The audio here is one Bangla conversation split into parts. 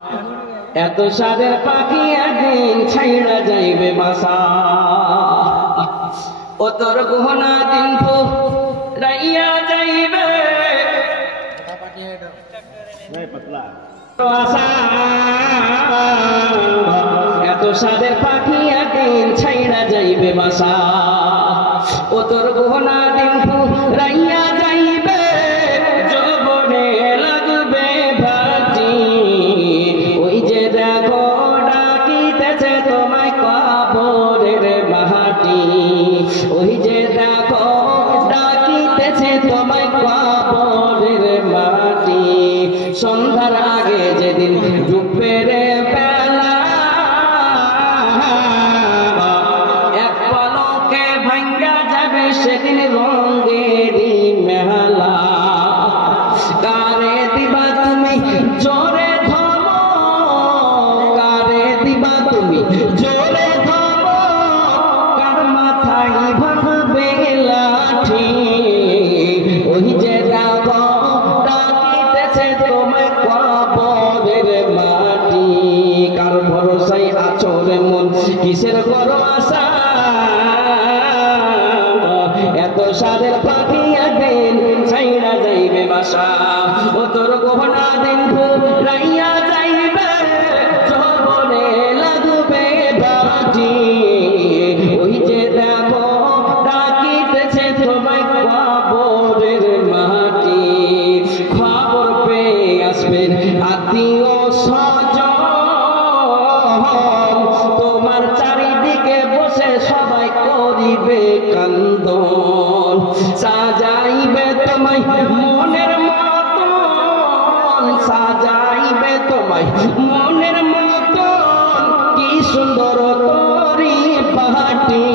এত সাদের পাখি একদিন ছাইড়া যাইবে বাসা, ও তোর গহনা দিন রাইয়া যাইবে এত সাদের পাখি একদিন ছাইড়া যাইবে বাসা, ও তোর গহনা দিন রাইয়া যাইবে যৌবনে লাগবে ভাজি। ওই যে দেখো ডাকিতেছে তোমায় কবরের মাটি, ওই যে দেখো ডাকিতেছে তোমায় কবরের মাটি। সন্ধ্যার আগে যেদিন ডুববে রে বেলা, এক পলকে ভাঙ্গা যাবে সেদিন রঙেরই মেলা। কারে দিবা তুমি জোরে ধমো, কারে দিবা তুমি জোরে ধমো, কার মাথায় ভাঙবে লাঠি। ওই যে দেখো ডাকিতেছে তোমায় কবরের মাটি। কার ভরসায় আছো রে মন, কিসের করো আশা? এত সাদের পাখি একদিন ছাইড়া যাইবে বাসা, ও তোর গহনা দিন রাইয়া যাইবে যৌবনে লাগবে ভাটি। ওই যে দেখো ডাকিতেছে তোমায় কবরের মাটি। খবর পেয়ে আসবেন আত্মীয় স্বজন, তোমার চারিদিকে বসে সবাই করিবে কান্দন। সাজাইবে তোমায় মনের মতন, সাজাইবে তোমায় মনের মতন, কি সুন্দর তোরি পাটি।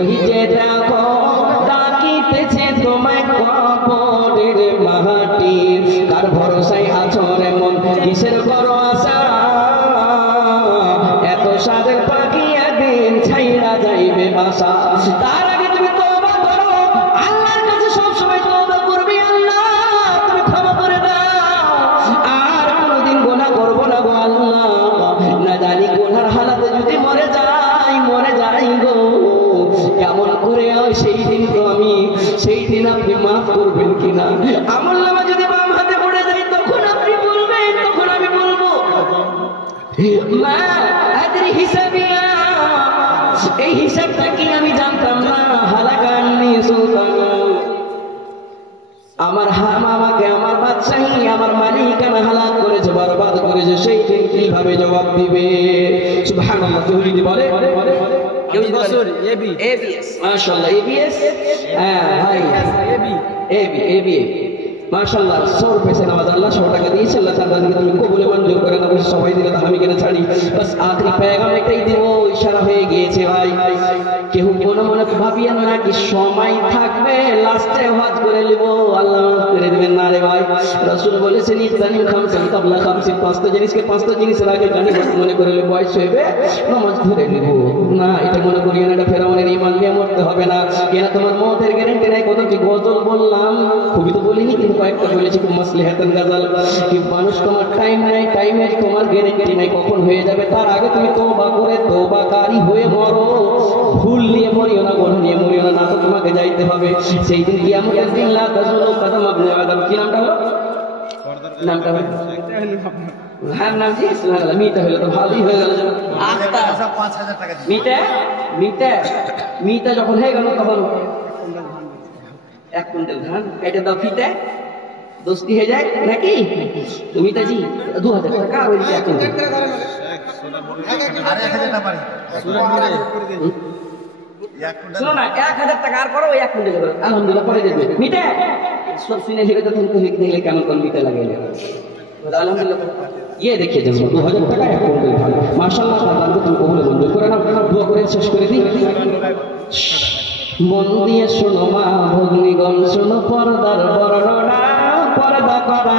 ওই যে দেখো ডাকিতেছে তোমায় কবরের মাটি। কার ভরসায় আছো রে মন, কিসের করো আশা? এত সাদের পাখি একদিন ছাইড়া যাইবে বাসা। তার আগে তুমি তওবা করো, আল্লাহর কাছে সব সময় তওবা করবে, আল্লাহ তুমি ক্ষমা করে দাও, আর কোনোদিন গুনাহ করব না গো আল্লাহ। না জানি গুনার হালাতে যদি মরে যাই গো, কেমন করে সেই দিন তো আমি, সেই দিন আপনি মাফ করবেন কিনা? আমলনামা যদি বাম হাতে পড়ে যায় তখন আপনি বলবেন, তখন আমি বলবো মা আদরি হিসাবিয়া, এই হিসাবটা কি আমি জানতাম না। হালাকান্নি সুলতান, আমার আমাকে আমার বাদশাহী আমার মালিকানা হালাক করেছে, বরবাদ করেছে, সেই দিন কিভাবে জবাব দিবে? সুবহানাল্লাহ। তৌহিদ বলে ABS, মাশাআল্লাহ ABS, হ্যাঁ ভাই AB মাশাআল্লাহ। 100 রুপিয়া সে নামাজ আল্লাহ 100 টাকা দিয়েছে, আল্লাহ তাআলা তুমি কবুলে মঞ্জুর করে নাও। সবাই দিলে তো আমি কেন ছাড়ি? বাস আখরি পেগাম একটাই দিব, ইশারা হয়ে গিয়েছে ভাই। কেউ মনে মনে ভাবিয়েন না কি সময় থাকবে লাস্টে হজ করে নিব, আল্লাহ মাফ করে দিবেন না রে ভাই। রাসূল বলেছেন ইতানিম খামসান কাবলা খামসিন, পাঁচটা জিনিসের আগে জানি মনে করে নিব, বয়স হইবে নামাজ ধরে নিব না। এটা মনে করিও না এটা ফেরাউনের ঈমান নিয়ে মরতে হবে না, কেন তোমার মওতের গ্যারান্টি নাই। কত কি গজল বললাম, খুবই তো বলিনি, কিন্তু কয়েকটা বলেছি খুব মাসলিহাতান গাজাল। কি মানুষ তোমার টাইম নাই, টাইমের তোমার গ্যারান্টি নাই কখন হয়ে যাবে। তার আগে তুমি তওবা করে তওবাকারী হয়ে মরো, ভুল নিয়ে মরিও না, গোনা নিয়ে মরিও না, না তো তোমাকে যাইতে হবে। সেই দিন কিয়ামতের দিন লা তাজুলু কদম ইবনে আদম। কি নামটা হলো? নামটা হলো হ্যাঁ নাম জি সুবহানাল্লাহ। মিটা হলো তো ভালোই হয়ে গেল। আখতার 5000 টাকা মিটা যখন হয়ে গেল তখন 1 কুইন্টাল ধান কেটে দাও ফিতে, দোস্তি হয়ে যায় নাকি? তুমি তা জি 2000 টাকা আর ওই 1 কুইন্টাল শোনো না, 1000 টাকা আর করো, ওই 1 কুইন্টাল করো, আলহামদুলিল্লাহ পরে দেবে মিটে। সব শুনে হেরে তো তুমি দেখলে কেমন কোন মিটে লাগে, আলহামদুলিল্লাহ। ये देखिए जब 2000 টাকা 1 কুইন্টাল ধান, মাশাআল্লাহ। আল্লাহ তুমি কবুল মঞ্জুর করে নাও। দোয়া করে শেষ করে দিই। মন দিয়ে শোনো মা ভগ্নীগণ, শোনো পর্দার বর্ণনা, পর্দা করা